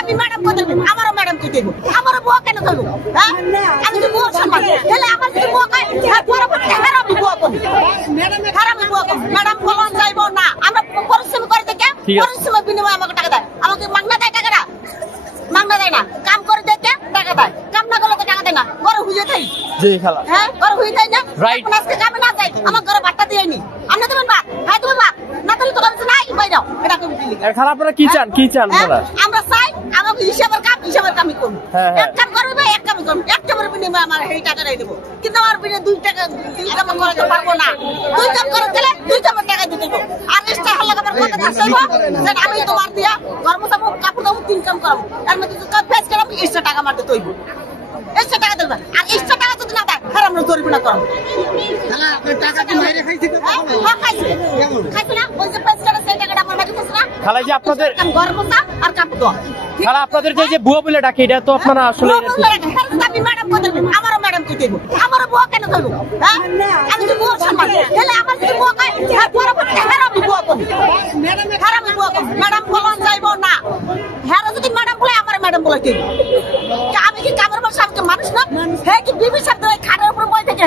আমি ম্যাডাম কত আমারও ম্যাডাম কি দেব আমারও বুয়া কেন ধরব হ্যাঁ আমি তো বুয়া সম্মান তাহলে আমার যদি বুয়া কয় পরবর্তী খারাপ বুয়া করি খারাপ বুয়া করি ম্যাডাম বলন যাইব না আমরা পরিশ্রম করে দেখে পরিশ্রমের বিনিময়ে আমাকে টাকা দেয় আমাকে মাগনা দেয় টাকাটা মাগনা দেয় না কাম করে দেখে টাকা দেয় কাম না করলে তো টাকা দেয় না ঘরে হুইয়ে থাই জি খালা হ্যাঁ ঘরে হুইয়ে থাই না রাইট আজকে কামে না যাই আমার ঘরে ভাতটা দিইনি আপনি দেবেন ভাত হ্যাঁ তুমি ভাত না তাহলে তো কামে নাই বাইরাও এটা কই দিলি খালা আপনারা কি চান খালা আমরা চাই আমাকে হিসাবের কামই করব এক কাম করবে এক কাম করব এক কামের বিনিময়ে আমার এই টাকা দেব কিন্তু আমার বিনে দুই কাম করতে পারবো না দুই কাম করে দিলে দুই কামের টাকা দিতে দেব আর এক্সট্রা হলে আমার কথা থাকবে যে আমি তোমার দিয়া কর্মচাম কাপড় দাও তিন কাম করব আর মধ্যে যদি কাজ ফেস করব এক্সট্রা টাকা মারতে তৈব এক্সট্রা টাকা দেব আর এক্সট্রা টাকা যদি না দেয় আর আমরা ধরব না করব তাহলে আপনি টাকা কি মাইরে খাইছে হ্যাঁ খাইছে খাইছে না ওই যে ফেস করে সেই টাকাটা আমার মাটি দিছ না খালা যে আপনাদের কর্মচাম আর কাপড় দাও খালা আপনাদের যে বুয়া বলে ডাকে এটা তো আপনারা আসলে আমি ম্যাডাম কত আমারও ম্যাডাম কি দেব আমারও বুয়া কেন ধরব হ্যাঁ আমি তো বুয়া সম্মান তাহলে আমার যদি বুয়া কয় পরবর্তী খারাপ বুয়া করি খারাপ বুয়া করি ম্যাডাম বলন যাইব না হ্যাঁ যদি ম্যাডাম বলে আমার ম্যাডাম বলে কি আমি কি কামের বসে আমি মানুষ না হ্যাঁ কি বিবি সাহেব ধরে খাটের উপর বই থেকে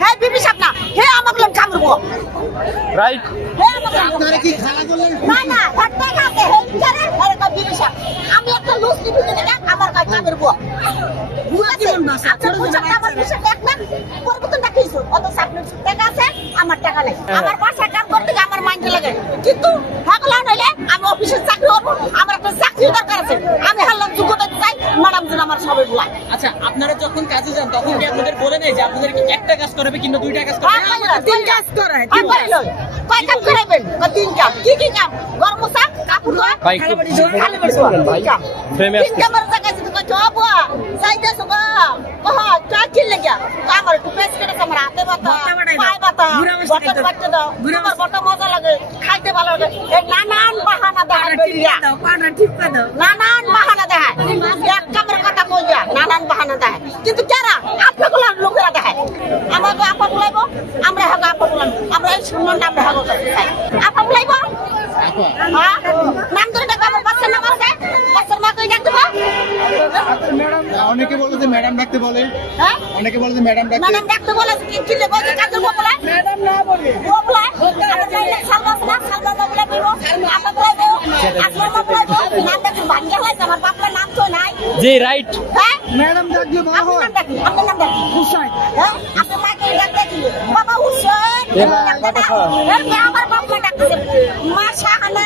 হ্যাঁ বিবি সাহেব না হে আমাকে লোক কামের বুয়া রাইট হে আমাকে আপনারা কি খালা করলেন না ভাতটা খাতে হে বিচারে আরে কই বিবি সাহেব আমি একটা লুজ টিভি দেখে আমার কাছে কামের বুয়া বুয়া জীবন না আমার বিষয় দেখ না পরবর্তী দেখিছো অত সাবমিট টাকা আছে আমার টাকা নাই আমার বাসা কাম করতে আমার মাইন্ড লাগে কিন্তু হাগলা হইলে আমি অফিসে চাকরি করব আমার একটা চাকরি দরকার আছে আমি হাল্লা যোগ্যতা চাই ম্যাডাম যেন আমার সবাই বলা আচ্ছা আপনারা যখন কাজে যান তখন কি আপনাদের বলে নাই যে আপনাদের একটা কাজ করবে কিন্তু দুইটা কাজ করবে তিন কাজ করায় কয় কাম করাবেন তিন কাম কি কাম ঘর মোছা কাপড় ধোয়া খালি বাড়ি ধোয়া ফ্রেমে তিন কামের জায়গা যদি কয় জব চাইতে সুগা কহ চাকি লাগিয়া আমার একটু পেস করে আমার হাতে বাতা পায়ে বাতা বটন বাটতে দাও আমার বড় মজা লাগে খাইতে ভালো লাগে এই নানান বাহানা দেখায় বেরিয়া নানান বাহানা দেখায় এক কামের কথা কইয়া নানান বাহানা দেখায় কিন্তু যারা আপনাগুলো লোকেরা দেখায় আমাকে আপা বলাইব আমরা হাগা আপা বলাইব আমরা এই সুন্দর নাম হাগা করতে চাই আপা বলাইব হ্যাঁ নাম ধরে ডাকা আমার বাচ্চার নাম আছে বাচ্চার মা কই ডাকতে বা অনেকে বলে যে ম্যাডাম ডাকতে বলে হ্যাঁ অনেকে বলে যে ম্যাডাম ডাকতে বলে কি লে বলে কাজে বলে ম্যাডাম না বলে বলে আমরা যাইলে সালবাস বলে বলবো আপা বলে আসলে মা বলে নাম ডাকতে ভাঙ্গা হয় আমার বাপের নাম তো নাই জি রাইট হ্যাঁ ম্যাডাম ডাকলে বলা হয় আপনার নাম ডাকি হুসাইন হ্যাঁ আপনার মাকে ডাকতে কি বাবা হুসাইন আমার বাপ মা ডাকতে মা শাহানা